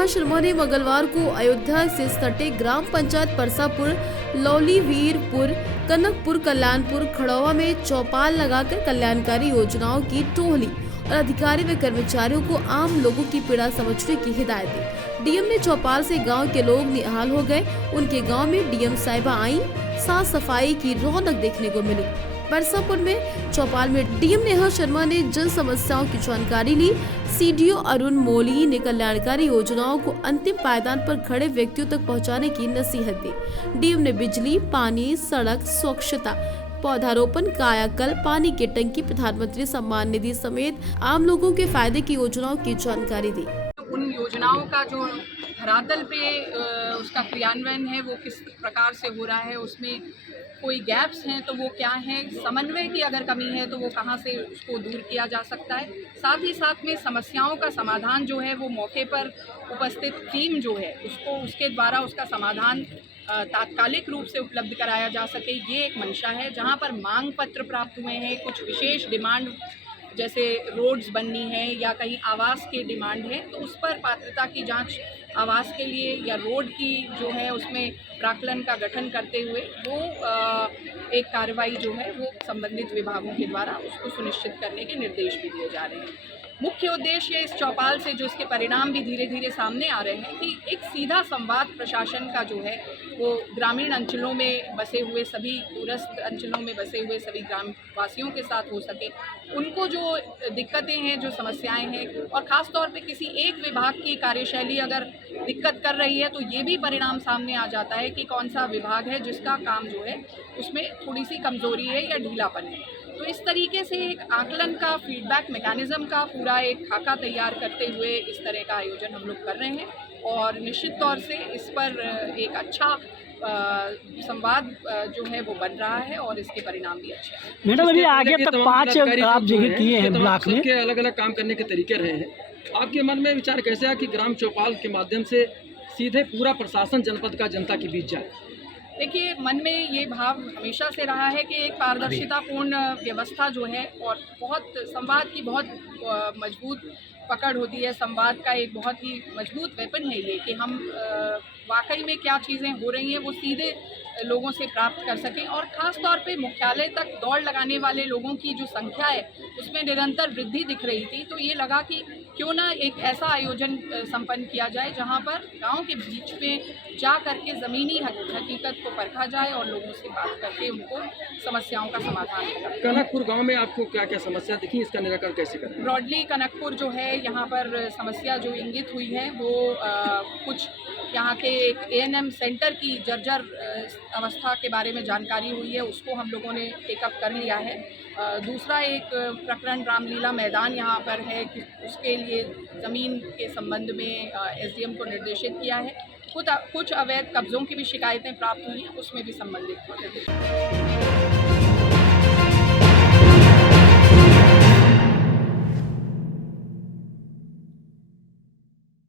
नेहा शर्मा ने मंगलवार को अयोध्या से सटे ग्राम पंचायत परसापुर, लौलीवीरपुर, कनकपुर, कल्याणपुर, खड़ौवा में चौपाल लगाकर कल्याणकारी योजनाओं की टोली और अधिकारी व कर्मचारियों को आम लोगों की पीड़ा समझने की हिदायत दी। डीएम ने चौपाल से गांव के लोग निहाल हो गए। उनके गांव में डीएम साहिबा आई, साफ सफाई की रौनक देखने को मिली। परसापुर में चौपाल में डीएम नेहा शर्मा ने जन समस्याओं की जानकारी ली। सीडीओ अरुण मोली ने कल्याणकारी योजनाओं को अंतिम पायदान पर खड़े व्यक्तियों तक पहुंचाने की नसीहत दी। डीएम ने बिजली, पानी, सड़क, स्वच्छता, पौधारोपण, कायाकल्प, पानी की टंकी, प्रधानमंत्री सम्मान निधि समेत आम लोगों के फायदे की योजनाओं की जानकारी दी। उन योजनाओं का जो धरातल पे उसका क्रियान्वयन है वो किस प्रकार से हो रहा है, उसमें कोई गैप्स हैं तो वो क्या हैं, समन्वय की अगर कमी है तो वो कहाँ से उसको दूर किया जा सकता है। साथ ही साथ में समस्याओं का समाधान जो है वो मौके पर उपस्थित टीम जो है उसके द्वारा उसका समाधान तात्कालिक रूप से उपलब्ध कराया जा सके, ये एक मंशा है। जहाँ पर मांग पत्र प्राप्त हुए हैं, कुछ विशेष डिमांड जैसे रोड्स बननी है या कहीं आवास के डिमांड है, तो उस पर पात्रता की जांच आवास के लिए या रोड की जो है उसमें प्राक्कलन का गठन करते हुए वो एक कार्रवाई जो है वो संबंधित विभागों के द्वारा उसको सुनिश्चित करने के निर्देश भी दिए जा रहे हैं। मुख्य उद्देश्य इस चौपाल से जो इसके परिणाम भी धीरे धीरे सामने आ रहे हैं कि एक सीधा संवाद प्रशासन का जो है वो ग्रामीण अंचलों में बसे हुए सभी दूरस्थ अंचलों में बसे हुए सभी ग्रामवासियों के साथ हो सके। उनको जो दिक्कतें हैं, जो समस्याएं हैं और ख़ास तौर पे किसी एक विभाग की कार्यशैली अगर दिक्कत कर रही है तो ये भी परिणाम सामने आ जाता है कि कौन सा विभाग है जिसका काम जो है उसमें थोड़ी सी कमज़ोरी है या ढीलापन है। तो इस तरीके से एक आकलन का, फीडबैक मैकेनिज्म का पूरा एक खाका तैयार करते हुए इस तरह का आयोजन हम लोग कर रहे हैं और निश्चित तौर से इस पर एक अच्छा संवाद जो है वो बन रहा है और इसके परिणाम भी अच्छे हैं। मैडम, अभी आगे तक 5 आप जगह किए हैं ब्लॉक में, के अलग अलग काम करने के तरीके रहे हैं। आपके मन में विचार कैसे आया कि ग्राम चौपाल के माध्यम से सीधे पूरा प्रशासन जनपद का जनता के बीच जाए? देखिए, मन में ये भाव हमेशा से रहा है कि एक पारदर्शितापूर्ण व्यवस्था जो है और बहुत संवाद की बहुत मजबूत पकड़ होती है। संवाद का एक बहुत ही मजबूत वेपन है ये कि हम वाकई में क्या चीज़ें हो रही हैं वो सीधे लोगों से प्राप्त कर सकें और ख़ास तौर पे मुख्यालय तक दौड़ लगाने वाले लोगों की जो संख्या है उसमें निरंतर वृद्धि दिख रही थी। तो ये लगा कि क्यों ना एक ऐसा आयोजन संपन्न किया जाए जहां पर गांव के बीच में जा करके ज़मीनी हकीकत को परखा जाए और लोगों से बात करके उनको समस्याओं का समाधान करें। कनकपुर गाँव में आपको क्या क्या समस्या दिखी, इसका निराकरण कैसे करें? ब्रॉडली कनकपुर जो है यहाँ पर समस्या जो इंगित हुई है वो कुछ यहाँ के एक एएनएम सेंटर की जर्जर अवस्था के बारे में जानकारी हुई है, उसको हम लोगों ने टेकअप कर लिया है। दूसरा एक प्रकरण रामलीला मैदान यहाँ पर है कि उसके लिए ज़मीन के संबंध में एसडीएम को निर्देशित किया है। कुछ अवैध कब्ज़ों की भी शिकायतें प्राप्त हुई हैं, उसमें भी संबंधित